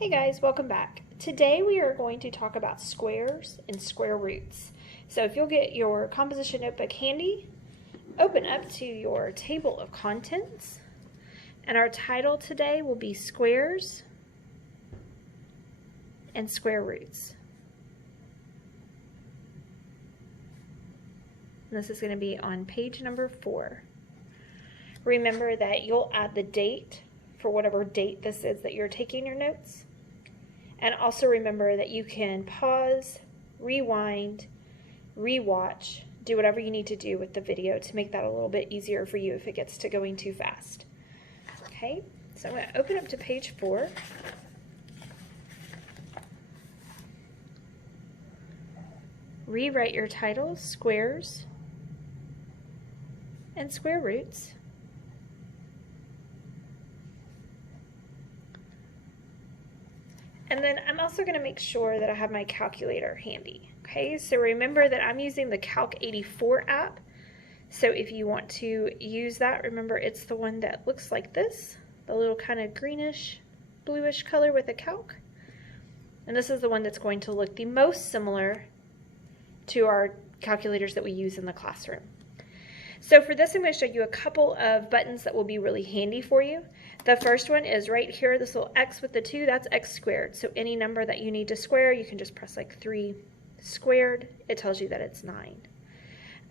Hey guys, welcome back. Today we are going to talk about squares and square roots. So if you'll get your composition notebook handy, open up to your table of contents, and our title today will be Squares and Square Roots. And this is going to be on page number 4. Remember that you'll add the date for whatever date this is that you're taking your notes. And also remember that you can pause, rewind, rewatch, do whatever you need to do with the video to make that a little bit easier for you if it gets to going too fast. Okay, so I'm going to open up to page 4. Rewrite your title, Squares and Square Roots. And then I'm also going to make sure that I have my calculator handy. Okay, so remember that I'm using the Calc 84 app. So if you want to use that, remember it's the one that looks like this, the little kind of greenish, bluish color with a calc. And this is the one that's going to look the most similar to our calculators that we use in the classroom. So for this, I'm going to show you a couple of buttons that will be really handy for you. The first one is right here, this little X with the 2, that's X squared. So any number that you need to square, you can just press like 3 squared. It tells you that it's 9.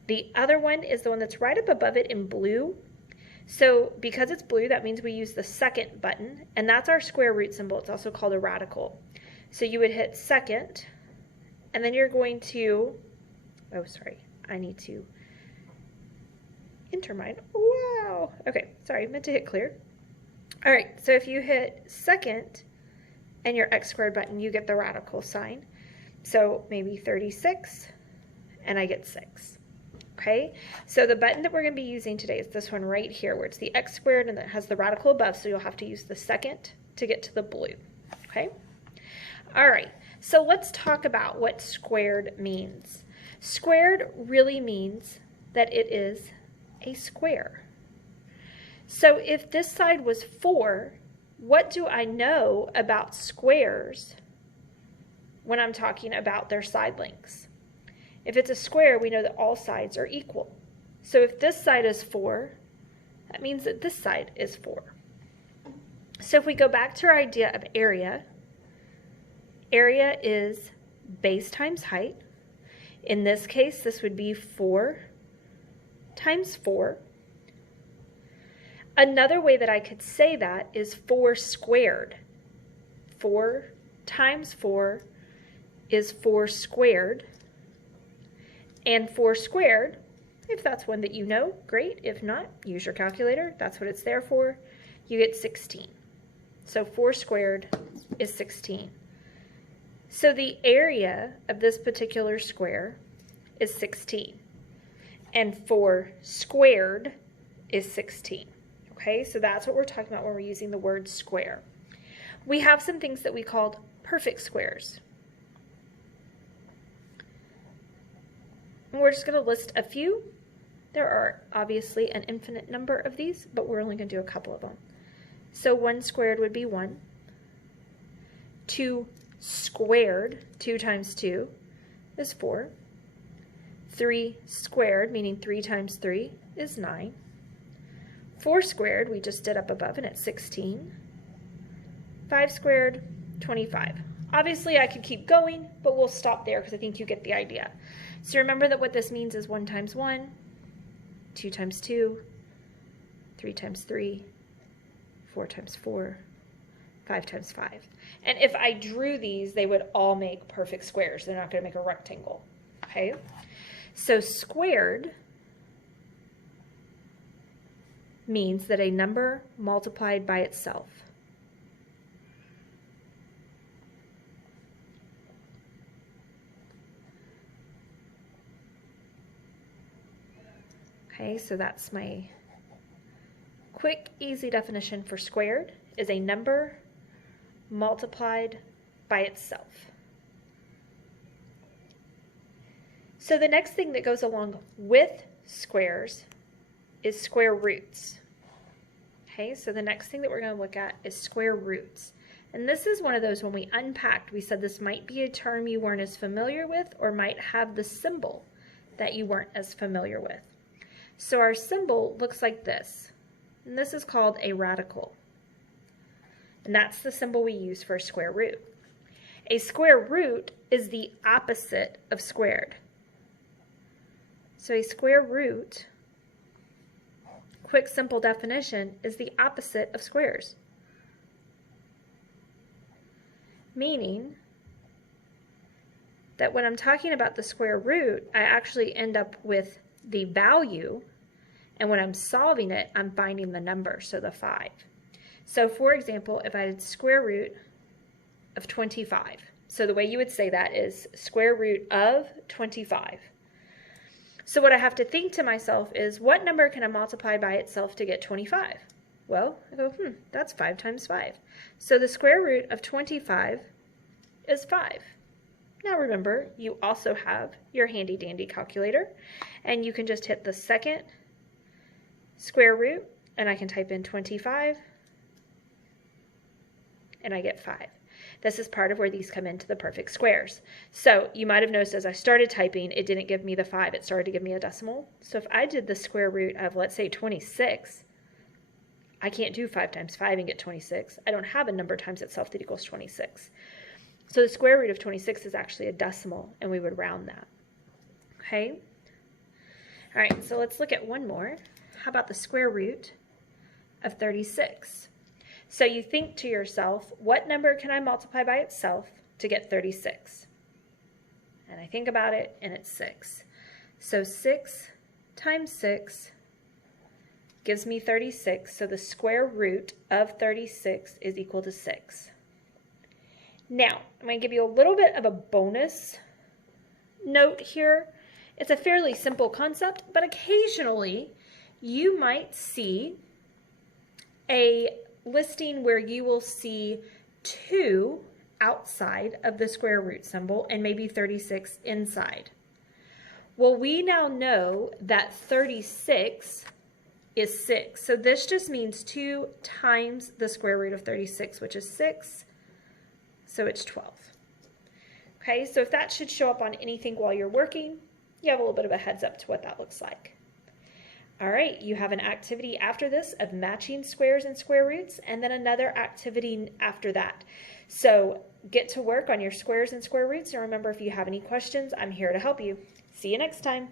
The other one is the one that's right up above it in blue. So because it's blue, that means we use the second button, and that's our square root symbol. It's also called a radical. So you would hit second, and then you're going to, oh sorry, I need to enter mine. Wow. Okay, sorry, I meant to hit clear. All right, so if you hit second and your X squared button, you get the radical sign. So maybe 36, and I get 6. Okay, so the button that we're going to be using today is this one right here, where it's the X squared and it has the radical above, so you'll have to use the second to get to the blue. Okay, all right, so let's talk about what squared means. Squared really means that it is a square. So if this side was 4, what do I know about squares when I'm talking about their side lengths? If it's a square, we know that all sides are equal. So if this side is 4, that means that this side is 4. So if we go back to our idea of area, area is base times height. In this case, this would be 4 times 4. Another way that I could say that is 4 squared. 4 times 4 is 4 squared. And 4 squared, if that's one that you know, great. If not, use your calculator. That's what it's there for. You get 16. So 4 squared is 16. So the area of this particular square is 16. And 4 squared is 16. Okay, so that's what we're talking about when we're using the word square. We have some things that we called perfect squares. And we're just going to list a few. There are obviously an infinite number of these, but we're only going to do a couple of them. So 1 squared would be 1. 2 squared, 2 times 2 is 4. 3 squared, meaning 3 times 3 is 9. 4 squared, we just did up above, and it's 16. 5 squared, 25. Obviously, I could keep going, but we'll stop there because I think you get the idea. So remember that what this means is 1 times 1, 2 times 2, 3 times 3, 4 times 4, 5 times 5. And if I drew these, they would all make perfect squares. They're not going to make a rectangle. Okay? So squared means that a number multiplied by itself. Okay, so that's my quick, easy definition for squared, is a number multiplied by itself. So the next thing that goes along with squares is square roots. Okay, so the next thing that we're going to look at is square roots. And this is one of those when we unpacked, we said this might be a term you weren't as familiar with or might have the symbol that you weren't as familiar with. So our symbol looks like this, and this is called a radical. And that's the symbol we use for a square root. A square root is the opposite of squared. So a square root, quick simple definition, is the opposite of squares. Meaning that when I'm talking about the square root, I actually end up with the value, and when I'm solving it, I'm finding the number, so the 5. So for example, if I had square root of 25, so the way you would say that is square root of 25. So what I have to think to myself is, what number can I multiply by itself to get 25? Well, I go, that's 5 times 5. So the square root of 25 is 5. Now remember, you also have your handy dandy calculator, and you can just hit the second square root, and I can type in 25, and I get 5. This is part of where these come into the perfect squares. So you might have noticed as I started typing, it didn't give me the 5, it started to give me a decimal. So if I did the square root of, let's say, 26, I can't do 5 times 5 and get 26. I don't have a number times itself that equals 26. So the square root of 26 is actually a decimal, and we would round that. Okay? All right, so let's look at one more. How about the square root of 36? So you think to yourself, what number can I multiply by itself to get 36? And I think about it, and it's 6. So 6 times 6 gives me 36, so the square root of 36 is equal to 6. Now, I'm going to give you a little bit of a bonus note here. It's a fairly simple concept, but occasionally you might see a listing where you will see 2 outside of the square root symbol and maybe 36 inside. Well, we now know that 36 is 6. So this just means 2 times the square root of 36, which is 6. So it's 12. Okay, so if that should show up on anything while you're working, you have a little bit of a heads up to what that looks like. All right, you have an activity after this of matching squares and square roots, and then another activity after that. So get to work on your squares and square roots, and remember, if you have any questions, I'm here to help you. See you next time.